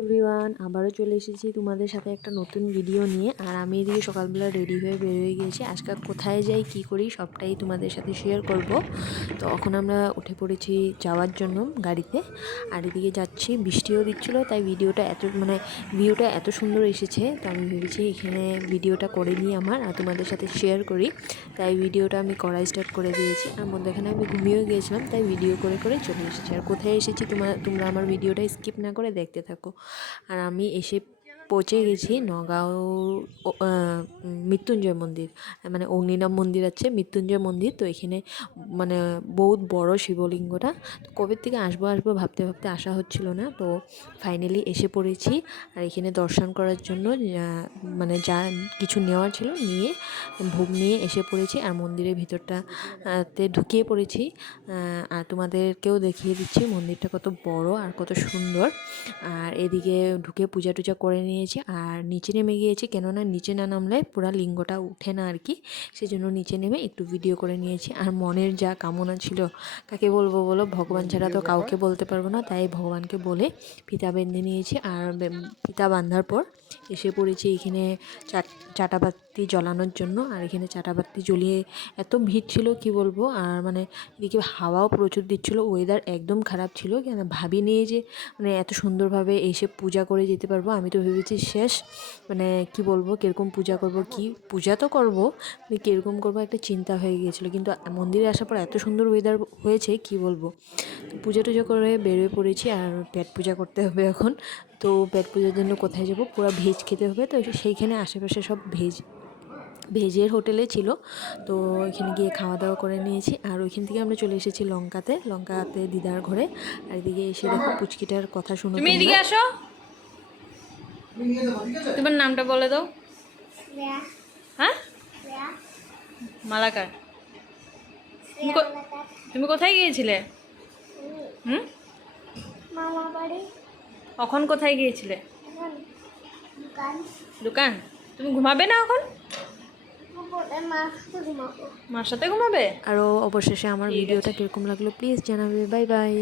Everyone, আবারও চলে এসেছি তোমাদের সাথে একটা নতুন ভিডিও নিয়ে। আর আমি এদিকে সকালবেলা রেডি হয়ে বের হয়ে গিয়েছি। আজকে কোথায় যাই কি করি সবটাই তোমাদের সাথে শেয়ার করব। তো এখন আমরা উঠে পড়েছি যাওয়ার জন্য গাড়িতে। আর এদিকে যাচ্ছি, বৃষ্টিও দিচ্ছিল, তাই ভিউটা এত সুন্দর এসেছে। তো আমি ভেবেছি এখানে ভিডিওটা করে নিই আমার আর তোমাদের সাথে শেয়ার করি। তাই ভিডিওটা আমি করা স্টার্ট করে দিয়েছি। আর মধ্যেখানে আমি ঘুমিয়েও গিয়েছিলাম, তাই ভিডিও করে করে চলে এসেছি। আর কোথায় এসেছি তোমরা আমার ভিডিওটা স্কিপ না করে দেখতে থাকো। আর আমি এসে পৌঁছে গেছি নগাঁও মৃত্যুঞ্জয় মন্দির, মানে অগ্নিনাভ মন্দির আছে, মৃত্যুঞ্জয় মন্দির। তো এখানে মানে বহুত বড় শিবলিঙ্গটা। তো কবে থেকে আসবো ভাবতে ভাবতে আসা হচ্ছিল না, তো ফাইনালি এসে পড়েছি। আর এখানে দর্শন করার জন্য মানে যা কিছু নেওয়ার ছিল নিয়ে ভোগ নিয়ে এসে পড়েছি। আর মন্দিরের ভিতরটাতে ঢুকিয়ে পড়েছি। আর তোমাদেরকেও দেখিয়ে দিচ্ছি মন্দিরটা কত বড় আর কত সুন্দর। আর এদিকে ঢুকে পূজা টুজা করে নিয়েছি আর নিচে নেমে গিয়েছি, কেননা নিচে না নামলে পুরা লিঙ্গটা উঠে না আর কি। সেজন্য নিচে নেমে একটু ভিডিও করে নিয়েছি। আর মনের যা কামনা ছিল, কাকে বলবো বলো, ভগবান ছাড়া তো কাউকে বলতে পারবো না, তাই ভগবানকে বলে ফিতা বেঁধে নিয়েছি। আর ফিতা বাঁধার পর এসে পড়েছি এখানে চাটাবাতি জ্বালানোর জন্য। আর এখানে চাটাবাতি জ্বলিয়ে এত ভিড় ছিল কি বলবো। আর মানে এদিকে হাওয়াও প্রচুর দিচ্ছিল, ওয়েদার একদম খারাপ ছিল। কেন ভাবিনি যে মানে এত সুন্দরভাবে এসে পূজা করে যেতে পারবো। আমি তো ভেবেছি শেষ, মানে কি বলবো, কীরকম পূজা করব, কি পূজা তো করবো, কীরকম করবো একটা চিন্তা হয়ে গিয়েছিলো। কিন্তু মন্দিরে আসার পর এত সুন্দর ওয়েদার হয়েছে কি বলবো। পূজা টুজা করে বেরিয়ে পড়েছি। আর পেট পূজা করতে হবে এখন। তো পেট পূজার জন্য কোথায় যাব, পুরো ভেজ খেতে হবে। তো সেইখানে আশেপাশে সব ভেজের হোটেলে ছিল। তো এখানে গিয়ে খাওয়া দাওয়া করে নিয়েছি। আর ওইখান থেকে আমরা চলে এসেছি লঙ্কাতে দিদার ঘরে। আর এদিকে এসে দেখো পুচকিটার কথা শুনো। তুমি এদিকে আসো, তোমার নামটা বলে দাও। হ্যাঁ, মালাকার। তুমি কোথায় গিয়েছিলে? মামা বাড়ি। এখন কোথায় গিয়েছিলে? দোকান। তুমি ঘুমাবে না এখন? মার সাথে ঘুমাবে। আরও অবশেষে আমার ভিডিওটা কীরকম লাগলো প্লিজ জানাবে। Bye bye.